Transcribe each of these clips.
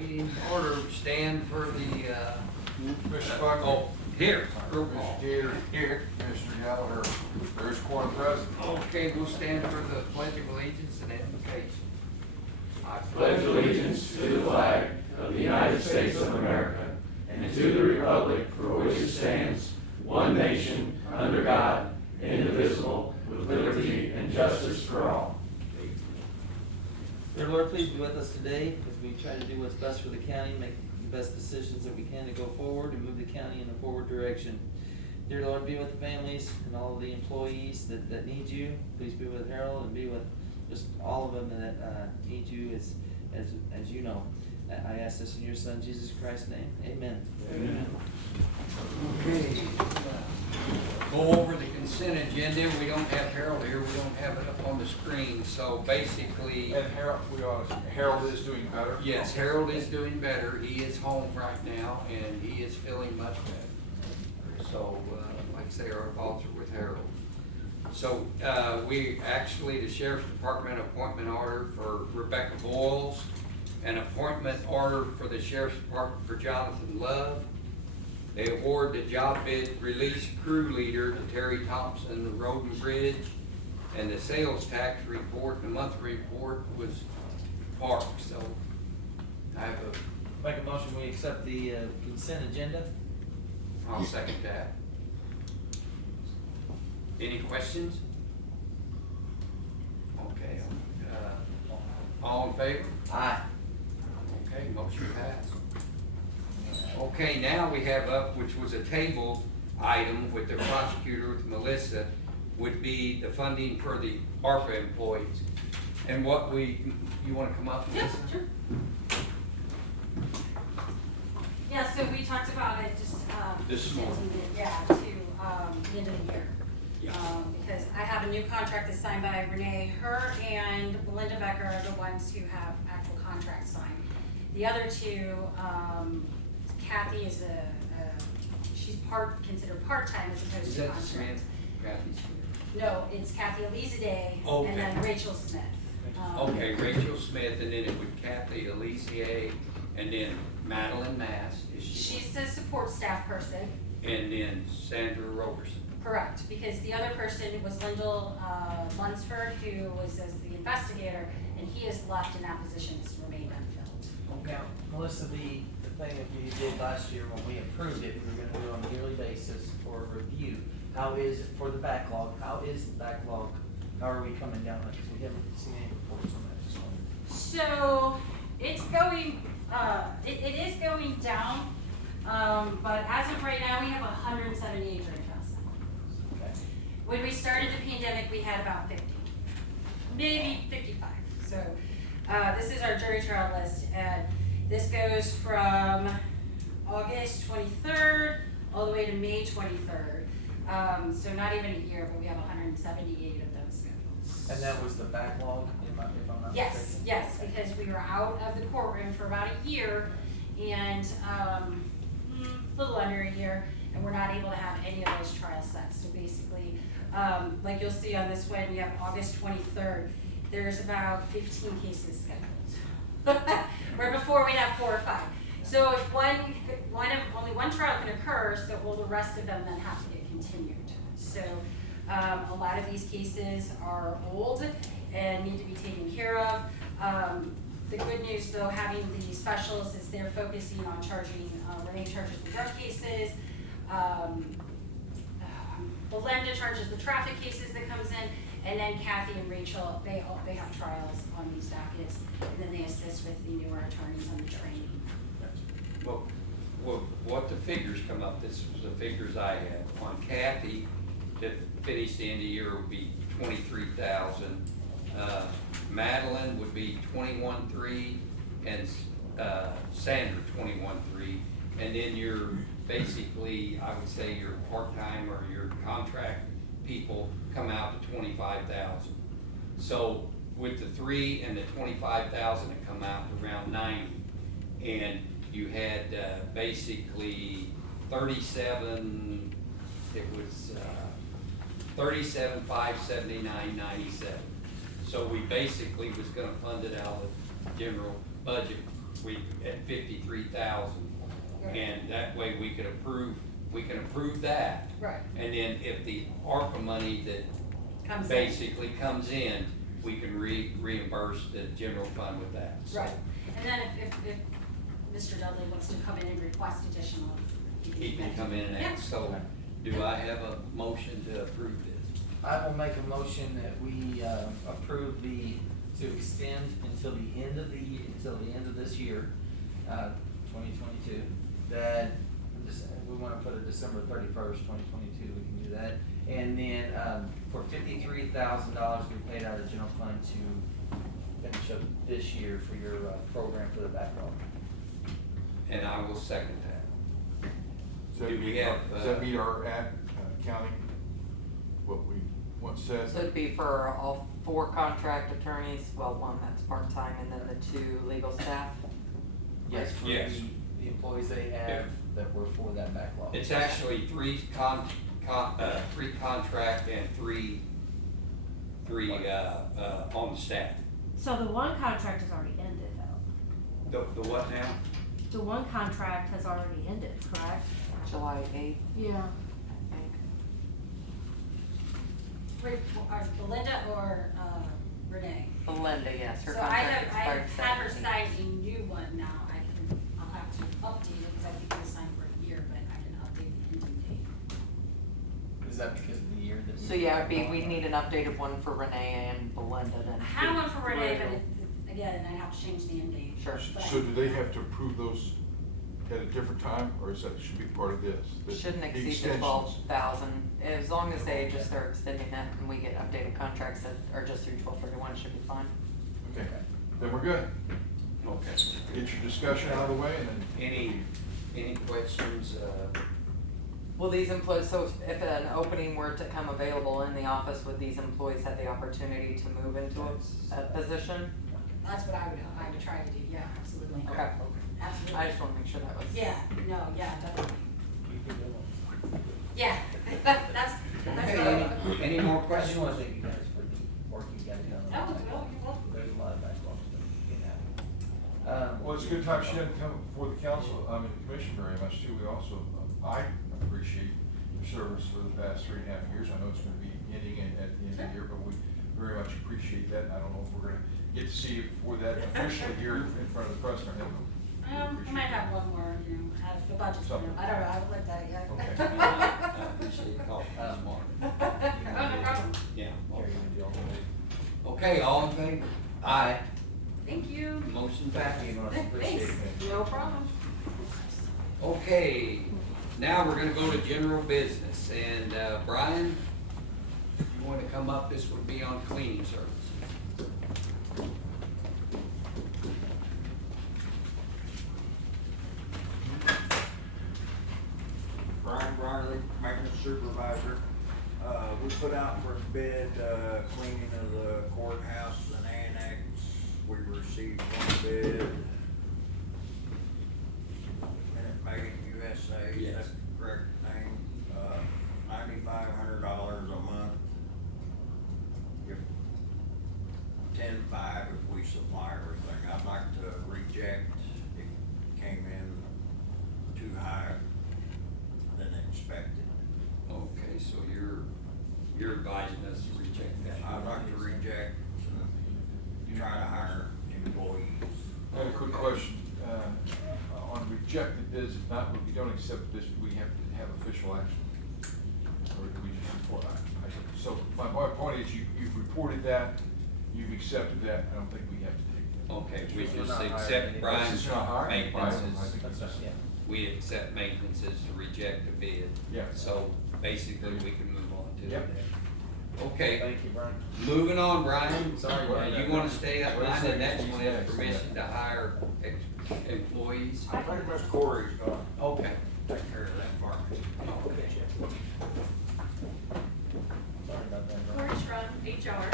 Meeting order, stand for the, Mr. Buckley. oh, here, roll call. Mr. Gator. Here. Mr. Gallagher. There's quorum present. Okay, we'll stand for the pledge of allegiance and invocation. I pledge allegiance to the flag of the United States of America and to the republic for which it stands, one nation, under God, indivisible, with liberty and justice for all. Dear Lord, please be with us today as we try to do what's best for the county, make the best decisions that we can to go forward and move the county in a forward direction. Dear Lord, be with the families and all of the employees that need you. Please be with Harold and be with just all of them that need you as you know. I ask this in your Son, Jesus Christ's name. Amen. Amen. Okay. Go over the consent agenda. We don't have Harold here. We don't have it up on the screen. So basically, And Harold is doing better. yes, Harold is doing better. He is home right now and he is feeling much better. So, like I say, our thoughts are with Harold. So, we actually, the Sheriff's Department appointment order for Rebecca Boyles, an appointment order for the Sheriff's Department for Jonathan Love. They award the job bid release crew leader to Terry Thompson, the Road and Bridge, and the sales tax report, the monthly report was Park. So, I have Make a motion, we accept the consent agenda. I'll second that. Any questions? Okay, all in favor? Aye. Okay, motion passed. Okay, now we have up, which was a tabled item with the prosecutor, with Melissa, would be the funding for the ARPA employees. And what you wanna come up, Yeah, Melissa? sure. Yeah, so we talked about it just, This morning. changing it, yeah, to, the end of the year. Yeah. Because I have a new contract that's signed by Renee. Her and Belinda Becker are the ones who have actual contracts signed. The other two, Kathy is she's considered part-time as opposed Is to that contract. Smith? Kathy Smith? No, it's Kathy Elise Okay. and then Rachel Smith. Okay, Rachel Smith, and then it would Kathy Elisier, and then Madeline Mass, is she? She's a support staff person. And then Sandra Roberson. Correct, because the other person was Lyndall Lunsford, who was as the investigator, and he has left and that position has remained unfilled. Now, Melissa, the thing that you did last year when we approved it, we were gonna do it on a yearly basis for review. How is, for the backlog, how is the backlog? How are we coming down on it? Because we haven't seen any reports on that this morning. So, it's going, it is going down, but as of right now, we have 178 jury trials. Okay. When we started the pandemic, we had about 50, maybe 55. So, this is our jury trial list, and this goes from August 23rd all the way to May 23rd. So not even a year, but we have 178 of those scheduled. And that was the backlog, if I'm not Yes, mistaken? yes, because we were out of the courtroom for about a year and a little under a year, and we're not able to have any of those trials set. So basically, like you'll see on this one, we have August 23rd. There's about 15 cases scheduled. Where before we'd have 4 or 5. So if only one trial can occur, so will the rest of them then have to get continued. So a lot of these cases are old and need to be taken care of. The good news though, having the specialists is they're focusing on charging, Renee charges the drug cases, Belinda charges the traffic cases that comes in, and then Kathy and Rachel, they have trials on these dockets, and then they assist with the newer attorneys on the training. Well, what the figures come up, this was the figures I had. On Kathy, to finish the end of the year would be 23,000. Madeline would be 21,300, and Sandra 21,300. And then your, basically, I would say your part-time or your contract people come out to 25,000. So with the 3 and the 25,000, it come out to around 90. And you had basically 37, it was 37,579.97. So we basically was gonna fund it out of the general budget at 53,000. And that way we can approve that. Right. And then if the ARPA money that Comes in. basically comes in, we can reimburse the general fund with that. So Right, and then if Mr. Dudley wants to come in and request additional. he can come in and ask. So do I have a motion to approve this? I will make a motion that we approve to extend until the end of this year, 2022, that we wanna put it December 31st, 2022, we can do that. And then, for $53,000 we paid out of the general fund to finish up this year for your, program for the backlog. And I will second that. Does Do we have, does that meet our accounting, what we once said? So it'd be for all 4 contract attorneys, well, 1 that's part-time, and then the 2 legal staff? Yes, for Yes. the employees they have that were for that backlog. It's actually three contract and three on the staff. So the one contract has already ended though. The what now? The one contract has already ended, correct? July 8th, Yeah. I think. Wait, are Belinda or Renee? Belinda, yes, her So I contract have expired had her 17th. sign a new one now, I'll have to update it, because I think it was signed for a year, but I can update the ending date. Is that because of the year that? So yeah, we'd need an updated one for Renee and Belinda then. I had one for Renee, but it's, again, I'd have to change the end date. Sure. But I- So do they have to approve those at a different time, or is that, should be part of this? Shouldn't The exceed the extensions? 12,000, as long as they just are extending that and we get updated contracts that are just through 12/31, should be fine. Okay, then we're good. Okay. Get your discussion out of the way and then. Any questions? Will these employees, so if an opening were to come available in the office, would these employees have the opportunity to move into a position? That's what I would try to do, yeah, absolutely. Okay. Absolutely. I just wanna make sure that was. Yeah, no, yeah, definitely. You can do it. Yeah, that's Okay, any more I just questions? wanna thank you guys for the work you guys done. No, you're welcome. There's a lot of backlogs that can happen. Well, it's a good time she didn't come before the council, the commission very much too. We also, I appreciate your service for the past 3.5 years. I know it's gonna be ending at the end of the year, but we very much appreciate that. And I don't know if we're gonna get to see you before that officially here in front of the president. I might have one more, out of the budget's coming up. I don't know, I haven't looked at it yet. Okay. I appreciate your call this morning. Oh, no problem. Yeah. Carrie, you do all the way. Okay, all in favor? Aye. Thank you. Motion passed. Thank you, Marcy. Appreciate Thanks. it. No problem. Okay, now we're gonna go to general business, and Brian, if you wanna come up, this would be on cleaning services. Brian Riley, maintenance supervisor. We put out for bid, cleaning of the courthouse and annex. We received 1 bid. Minute Maid USA, is Yes. that the correct name? $9,500 a month. If 10.5 if we supply everything. I'd like to reject, it came in too high than expected. Okay, so you're advising us to reject that. I'd like to reject and try to hire employees. I have a quick question, on rejected bids, if not, if we don't accept this, do we have to have official action? Or do we just report? So my point is, you've reported that, you've accepted that, I don't think we have to take that. Okay, we We're just not hiring accept anybody. Brian's It's not hiring, maintenance Brian, I is, think That's right, yeah. we accept maintenance as to reject the bid. Yeah. So basically, we can move on to Yep. that. Okay, Thank you, Brian. moving on, Brian. Sorry, Brian, you wanna stay up Wait a line, second, the next he's one is next. permission to hire employees. I think Mr. Corey's gonna Okay. take care of that for me. Sorry about that, Brian. Corey Schrum, HR.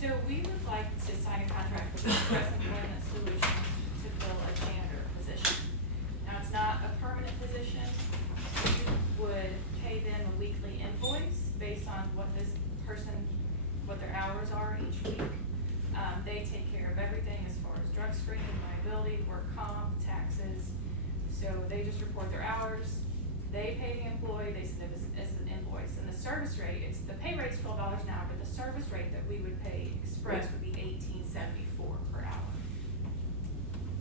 So we would like to sign a contract with Express Employment Solutions to fill a janitor position. Now, it's not a permanent position. We would pay them a weekly invoice based on what this person, what their hours are each week. They take care of everything as far as drug screening, liability, work comp. So they just report their hours, they pay the employee, they send it as an invoice. And the service rate, the pay rate's $12 an hour, but the service rate that we would pay Express would be $18.74 per hour.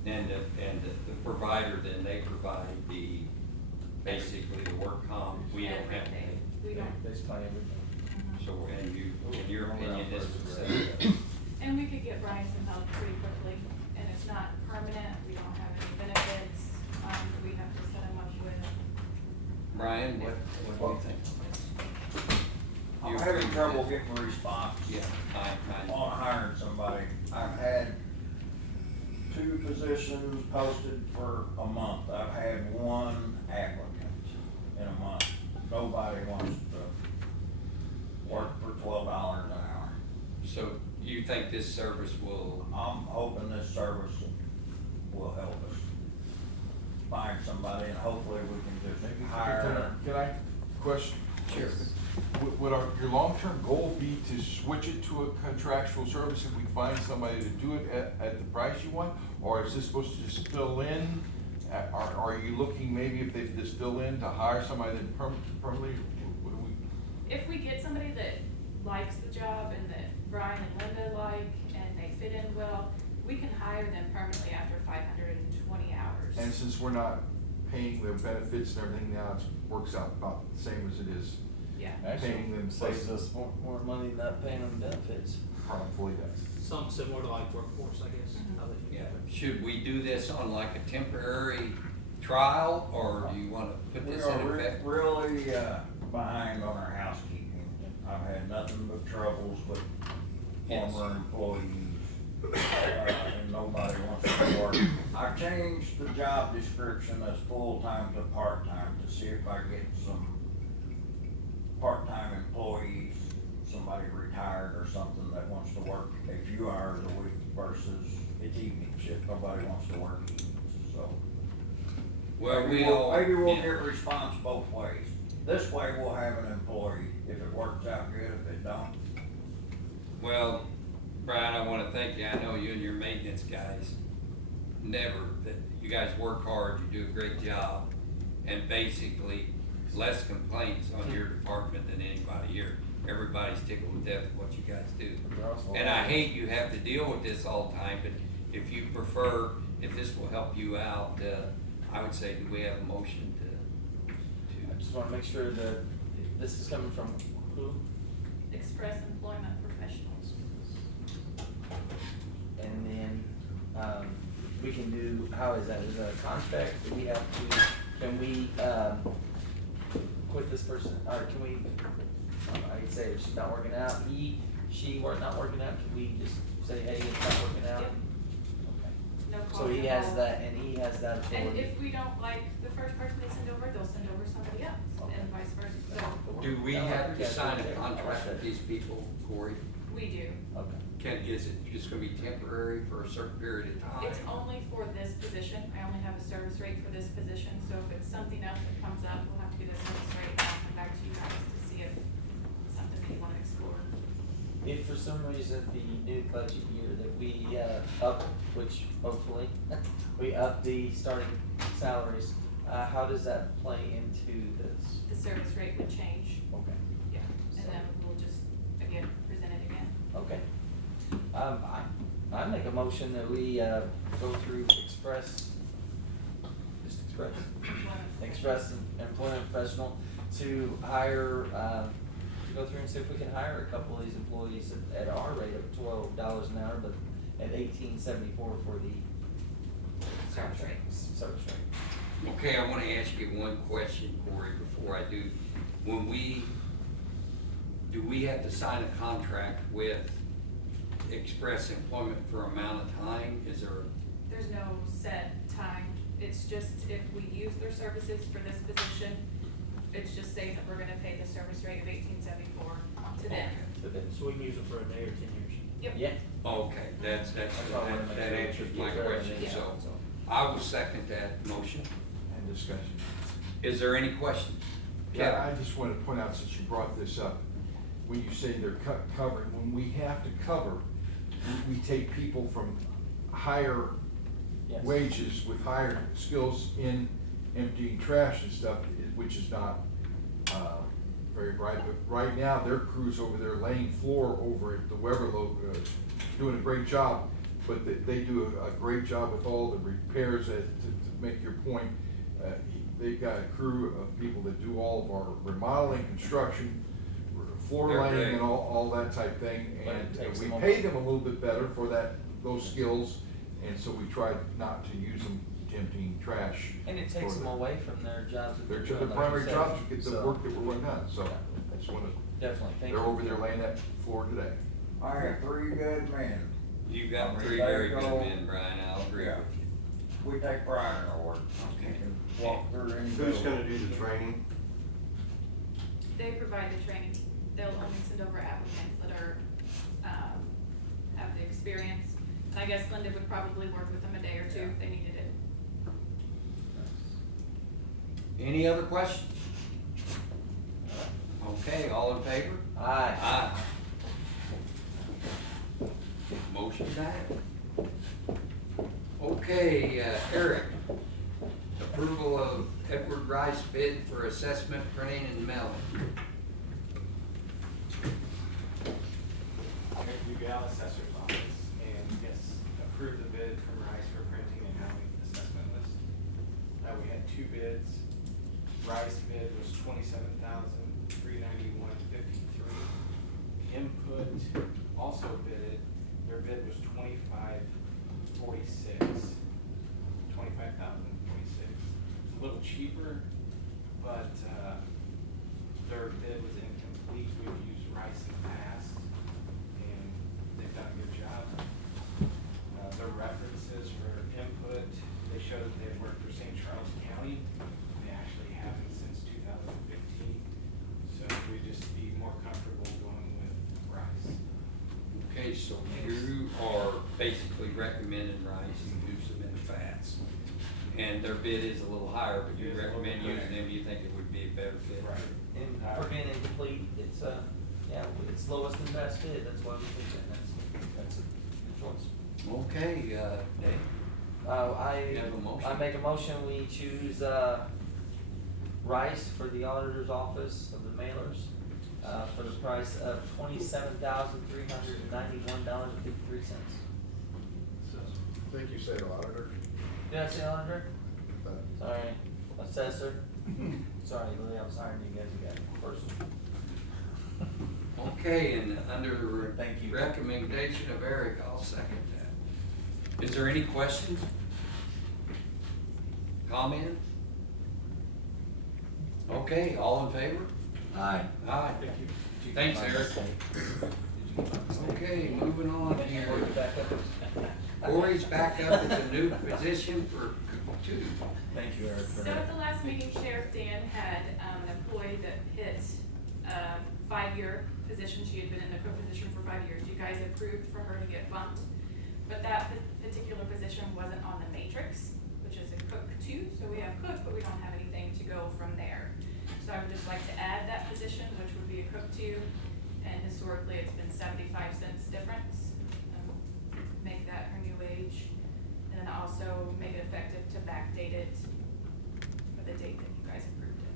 And the provider, then they provide basically the work comp, we don't have to pay. Everything. We don't. They supply everything. Mhm. So, and you, in your opinion, this would set And we could get Brian some help pretty quickly, and it's not permanent, we don't have any benefits, we have to set him up with. Brian, what do you think? I'm You having agree trouble with getting a response this? Yeah, I, on hiring somebody. I've had 2 positions posted for a month. I've had 1 applicant in a month. Nobody wants to work for $12 an hour. so you think this service will, I'm hoping this service will help us find somebody, and hopefully we can just hire. Can I question? Sure. Would your long-term goal be to switch it to a contractual service if we find somebody to do it at the price you want? Or is this supposed to just fill in? Are you looking maybe if they just fill in to hire somebody then permanently? What do we? If we get somebody that likes the job and that Brian and Linda like, and they fit in well, we can hire them permanently after 520 hours. And since we're not paying their benefits and everything now, it works out about the same as it is Yeah. paying them Saves us more money than not paying them benefits. probably does. Something similar to like workforce, I guess. Mhm. how they do yeah, that. should we do this on like a temporary trial, or do you wanna put We this in are effect? really behind on our housekeeping. I've had nothing but troubles with Yes. former employees, and nobody wants to work. I've changed the job description as full-time to part-time to see if I get some part-time employees, somebody retired or something that wants to work a few hours a week versus it's evening shift, nobody wants to work evenings, so. Well, Maybe we'll yeah. get response both ways. This way we'll have an employee, if it works out good, if it don't. Well, Brian, I wanna thank you, I know you and your maintenance guys, that you guys work hard, you do a great job, and basically, less complaints on your department than anybody here. Everybody's tickled to death with what you guys do. And I hate you have to deal with this all the time, but if you prefer, if this will help you out, I would say, do we have a motion I just wanna make sure that this is coming from who? Express Employment Professionals. And then, we can do, how is that, is that a contract, do we have to, can we, quit this person, or can we, I'd say if she's not working out, not working out, can we just say, hey, it's not working out? Yep. Okay. No cost So he has involved. that, and he has that And authority. if we don't like the first person they send over, they'll send over somebody else, and vice versa. So to? Do we have to sign a contract with these people, Corey? we do. Okay. Is it just gonna be temporary for a certain period of time? It's only for this position. I only have a service rate for this position, so if it's something else that comes up, we'll have to get a service rate and I'll come back to you guys to see if it's something that you wanna explore. If for some reason the new budget year that we, up, which hopefully, we up the starting salaries, how does that play into this? The service rate would change, Okay. yeah, and then we'll just, again, present it again. Okay. I make a motion that we, go through Express Employment Professional to hire, to go through and see if we can hire a couple of these employees at our rate of $12 an hour, but at $18.74 for the Service rate. Service rate. Okay, I wanna ask you one question, Corey, before I do. Do we have to sign a contract with Express Employment for amount of time? Is there, There's no set time. It's just if we use their services for this position, it's just saying that we're gonna pay the service rate of $18.74 to them. So we can use them for a day or 10 years. Yep. Yeah. okay, that answers my question, Yeah. so I will second that motion. And discussion. Is there any questions? Yeah, I just wanted to point out, since you brought this up, when you say they're covering, when we have to cover, we take people from higher Yes. wages with higher skills in emptying trash and stuff, which is not, very bright, but right now, their crew's over there laying floor over at the Weber doing a great job, but they do a great job with all the repairs, to make your point. They've got a crew of people that do all of our remodeling, construction, floor They're laying great. and all that type thing, But it and takes we them a- pay them a little bit better for those skills, and so we try not to use them emptying trash. And it takes for them away from their jobs that Their, they're their doing, like primary you said. jobs to get the So, work that we're done, so I just wanna, Definitely, thank you. they're over there laying that floor today. I have 3 good men. You got I mean, 3 they very good go- men, Brian, I'll agree Yeah. with you. We take pride in our work. You Okay. can walk through any. Who's building. gonna do the training? They provide the training. They'll only send over applicants that are, have the experience. And I guess Linda would probably work with them a day or two if they needed it. Any other questions? Okay, all in favor? Aye. Aye. Motion died. Okay, Eric, approval of Edward Rice bid for assessment, printing and mailing. Eric Dugal, Assessor's Office, and yes, approve the bid from Rice for printing and mailing assessment list. We had 2 bids. Rice bid was $27,391.53. Input also bidded, their bid was $25,046. It's a little cheaper, but, their bid was incomplete. We've used Rice in the past, and they've done a good job. Their references for input, they show that they've worked for St. Charles County. They actually haven't since 2015, so we'd just be more comfortable going with Rice. Okay, so you are basically recommending Rice and do some fats. And their bid is a little higher, but you It is a little recommend bit using higher. them, you think it would be a better fit? Right. And for being incomplete, it's, yeah, it's lowest and best bid, that's why we think that, that's a good choice. Okay, Dave, I, You have a motion? I make a motion, we choose, Rice for the auditor's office of the mailers, for the price of $27,391.53. I think you said auditor. Did I say auditor? Sorry, assessor. Sorry, Lee, I'm sorry, you guys got it first. okay, and under Thank you. recommendation of Eric, I'll second that. Is there any questions? Comment? Okay, all in favor? Aye. Aye. Thank you. Thanks, Eric. Okay, moving on here. Corey's back up as a new position for two. Thank you, Eric, for So at that. the last meeting, Sheriff Dan had an employee that hit a 5-year position. She had been in the cook position for 5 years. You guys approved for her to get bumped. But that particular position wasn't on the matrix, which is a cook 2. So we have cook, but we don't have anything to go from there. So I would just like to add that position, which would be a cook 2. And historically, it's been 75 cents difference. Make that her new wage. And then also make it effective to backdate it for the date that you guys approved it.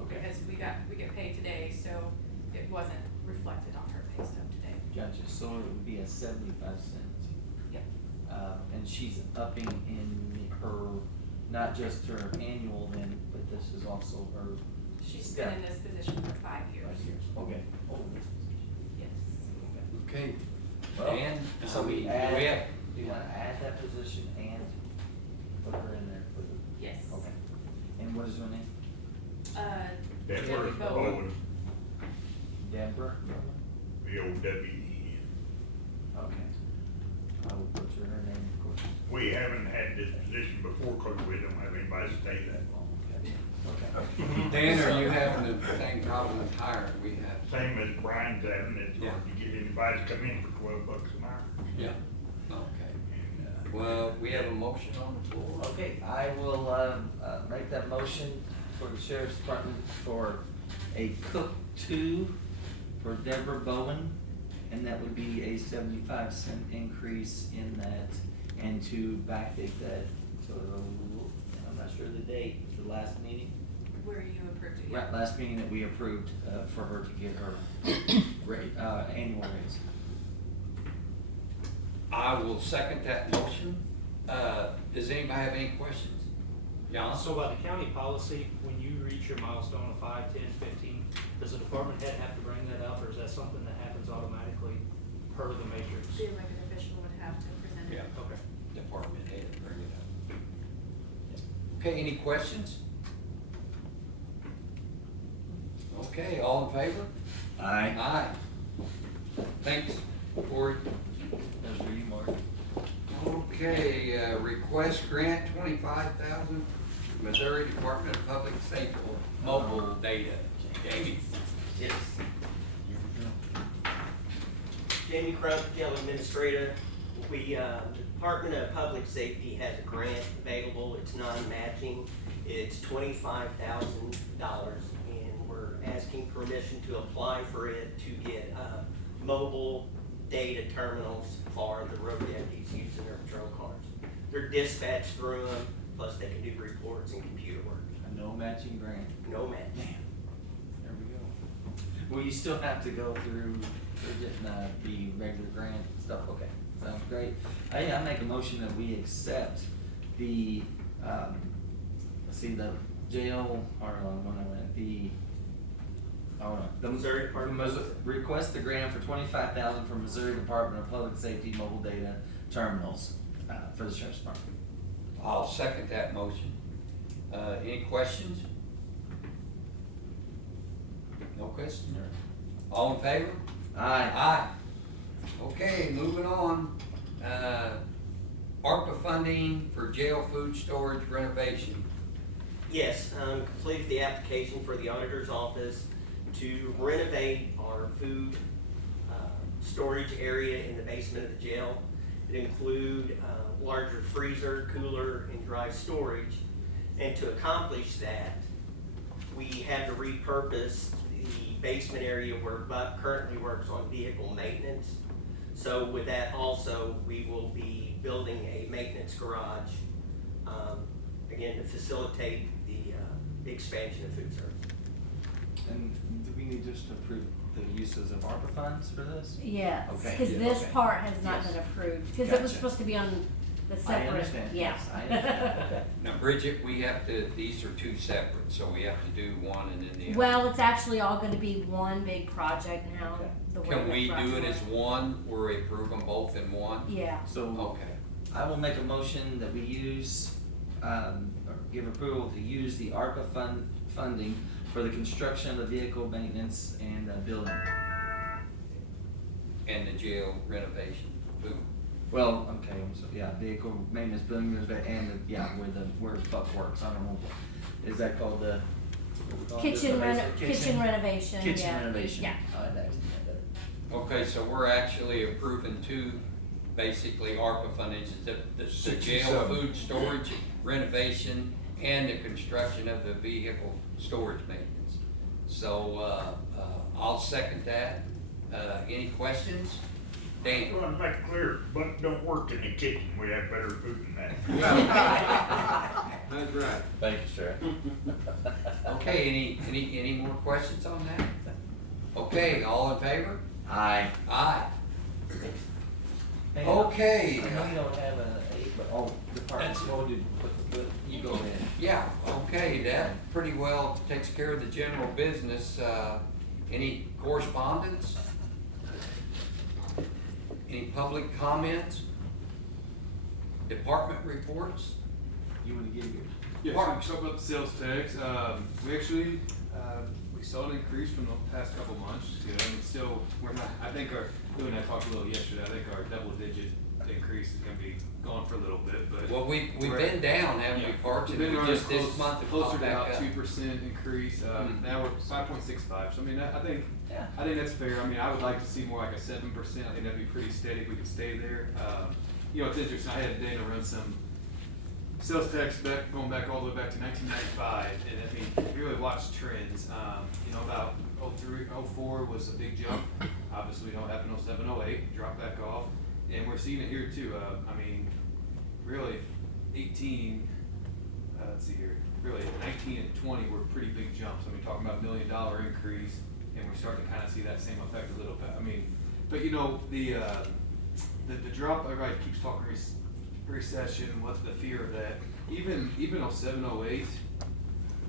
Okay. Because we get paid today, so it wasn't reflected on her pay stub today. Gotcha, so it would be a 75 cents. Yep. And she's upping in her, not just her annual then, but this is also her. She's been in this position for 5 years. 5 years, okay. Oh, this position. Yes. Okay, Well, and, so we do add, we have, do you wanna add that position and put her in there for the? Yes. Okay. And what is her name? Debbie Deborah Bowen. Bowen, Deborah? B-O-W-E-N. Okay. I will put her name, of course. We haven't had this position before because we don't have anybody to stay that long. Okay. Dan, are you having the same problem with hiring we have? Same as Brian's having, it's Yeah. hard to get anybody to come in for $12 an hour. Yeah. Okay. And, Well, we have a motion on the floor. Okay, I will, make that motion for the sheriff's department for a cook 2 for Deborah Bowen, and that would be a 75-cent increase in that, and to backdate that to, I'm not sure of the date, last meeting. Where you approved it. Right, last meeting that we approved, for her to get her annual raise. I will second that motion. Does anybody have any questions? John? So by the county policy, when you reach your milestone of 5, 10, 15, does the department head have to bring that up, or is that something that happens automatically per the matrix? The elected official would have to present it. Yeah. Okay. Department head, bring it up. Okay, any questions? Okay, all in favor? Aye. Aye. Thanks, Corey. Those were you, Mark. Okay, request grant 25,000, Missouri Department of Public Safety mobile data. Jamie? Yes. Jamie Crump, Jail Administrator. The Department of Public Safety has a grant available. It's non-matching. It's $25,000, and we're asking permission to apply for it to get mobile data terminals for the road deputies using their patrol cars. They're dispatched through them, plus they can do reports and computer work. A no matching grant. No match. There we go. Will you still have to go through getting the regular grant stuff? Okay, sounds great. I make a motion that we accept the, let's see, the jail, or when I went, the Missouri Department. Request the grant for 25,000 from Missouri Department of Public Safety mobile data terminals, for the sheriff's department. I'll second that motion. Any questions? No questions? All in favor? Aye. Aye. Okay, moving on. ARPA funding for jail food storage renovation. Yes, completed the application for the auditor's office to renovate our food storage area in the basement of the jail. It include larger freezer, cooler, and dry storage. And to accomplish that, we had to repurpose the basement area where Buck currently works on vehicle maintenance. So with that also, we will be building a maintenance garage, again, to facilitate the expansion of food service. And do we need just to approve the uses of ARPA funds for this? Yes, Okay, cause yeah, this okay. part has not Yes. been approved, cause it was Gotcha. supposed to be on the I separate, understand, yeah. yes, I understand, okay. Now, Bridget, we have to, these are two separate, so we have to do one and then the other. Well, it's actually all gonna be one big project now, Okay. the way Can that we do it project as one, where we approve them both in one? Yeah, So, Okay. I will make a motion that we use, or give approval to use the ARPA funding for the construction of the vehicle maintenance and building. And the jail renovation. Boom. Well, okay, so, yeah, vehicle maintenance, building, and where Buck works, I don't know, is that called the? what we call it? kitchen The basic kitchen renovation, yeah. Kitchen renovation. Yeah. I like that better. Okay, so we're actually approving two, basically ARPA fundings, the Six and jail seven. food storage renovation and the construction of the vehicle storage maintenance. So, I'll second that. Any questions? Dan? Well, to make it clear, Buck don't work in the kitchen, we have better food than that. That's right. Thank you, Sheriff. Okay, any more questions on that? Okay, all in favor? Aye. Aye. Hey, Okay. I know you don't have departments, you go ahead. Yeah, okay, that pretty well takes care of the general business. Any correspondence? Any public comments? Department reports? You wanna give your? Yeah, so talk about the sales tax. We actually, we saw an increase from the past couple months. You know, and still, we're not, I think Lou and I talked a little yesterday, I think our double-digit increase is gonna be gone for a little bit, but. Well, we've been down, haven't we, Parks? We've And been we running just this month have closer popped to back about up. 2% increase. Mhm. Now we're 5.65. So I mean, I think Yeah. that's fair. I mean, I would like to see more like a 7%. I think that'd be pretty steady if we could stay there. You know, it's interesting. I had Dana run some sales tax going back all the way back to 1995, and I mean, if you really watch trends, you know, about 03, 04 was a big jump. Obviously, you know, it happened 07, 08, dropped back off, and we're seeing it here too. I mean, really, 18, let's see here, really 19 19 and 20 were pretty big jumps. I mean, talking about $1 million increase, and we're starting to kind of see that same effect a little bit. I mean, but you know, the drop, everybody keeps talking recession, what's the fear of that? Even 07, 08,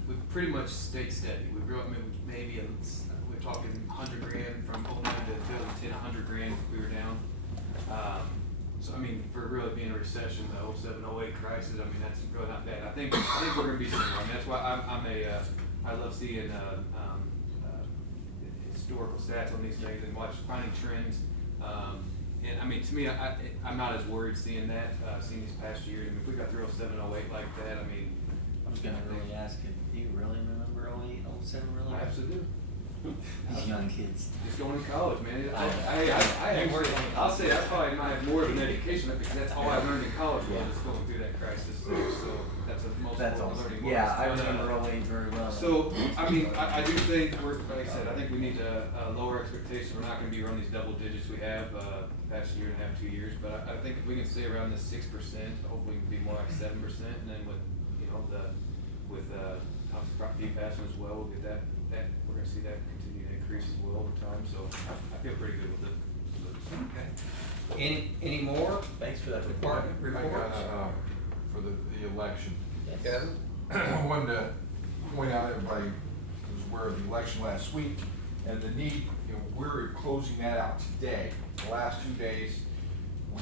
we pretty much stayed steady. We grew up maybe, we're talking 100 grand from 09 to 2010, 100 grand we were down. So I mean, for really being a recession, the 07, 08 crisis, I mean, that's really not bad. I think we're gonna be similar. I mean, that's why I love seeing, historical stats on these things and finding trends. And I mean, to me, I'm not as worried seeing that, seeing these past years. I mean, if we got through 07, 08 like that, I mean. I was gonna really ask you, do you really remember 08, 07 really? I absolutely do. These young kids. Just going to college, man. I'll say I probably might have more of an education because that's all I learned in college was just going through that crisis. So that's the most important learning. Yeah, I remember 08 very well. So, I mean, I do think like I said, I think we need to lower expectations. We're not gonna be running these double digits we have, past year and a half, 2 years, but I think if we can stay around this 6%, hopefully we can be more like 7%, and then with, you know, with property passing as well, we'll get that, we're gonna see that continue to increase as well over time, so I feel pretty good with it. Okay. Any more? Thanks for that Department I reports? got, for the election. Kevin? I wanted to point out, everybody was aware of the election last week and the need, you know, we're closing that out today. The last 2 days, we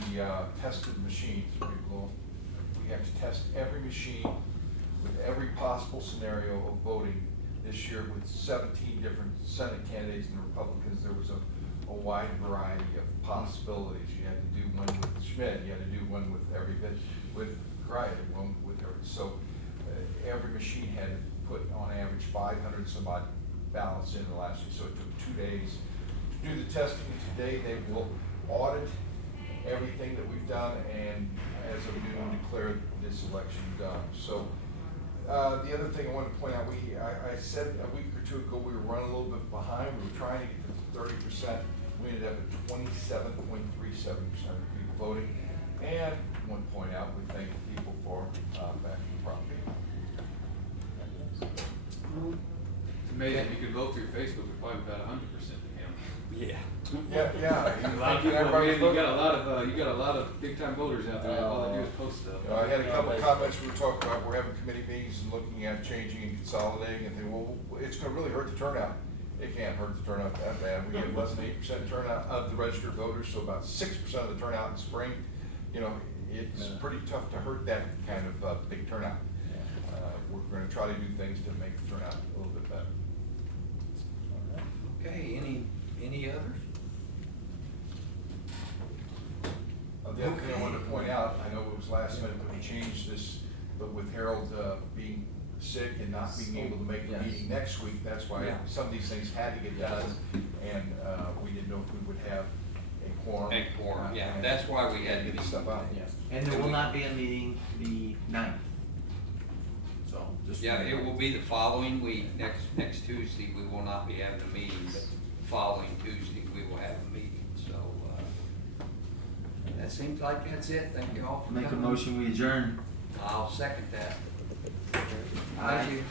tested machines. We have to test every machine with every possible scenario of voting this year with 17 different Senate candidates and Republicans. There was a wide variety of possibilities. You had to do one with Schmidt, you had to do one with every bit, with Grider, one with every, so every machine had to put on average 500 some odd ballots in the last week, so it took 2 days to do the testing. Today they will audit everything that we've done and as of noon declare this election done. So the other thing I wanted to point out, I said a week or two ago we were running a little bit behind. We were trying to get to 30%. We ended up at 27.37% of people voting. And I want to point out, we thank people for backing the property. It's amazing, you can vote through Facebook with probably about 100% of the county. Yeah. Yeah. A lot of people, man, you got a lot of big time voters out there, all they do is post stuff. You know, I had a couple of comments we were talking about, we're having committee meetings and looking at changing and consolidating and thinking, well, it's gonna really hurt the turnout. It can't hurt the turnout that bad. We get less than 8% turnout of the registered voters, so about 6% of the turnout in spring. You know, it's pretty tough to hurt that kind of big turnout. We're gonna try to do things to make the turnout a little bit better. Okay, any others? The other thing I wanted to point out, I know it was last minute, but we changed this, but with Harold being sick and not being able to make the meeting next week, that's why some of these things had to get done, and we didn't know if we would have a quorum. A quorum, yeah, that's why we had to get be. this stuff out. And there will not be a meeting the 9th. So, just. Yeah, it will be the following week, next Tuesday, we will not be having a meeting, but the following Tuesday, we will have a meeting, so, that seems like that's it, thank you all for coming. Make a motion, we adjourn. I'll second that. Aye. Thank you.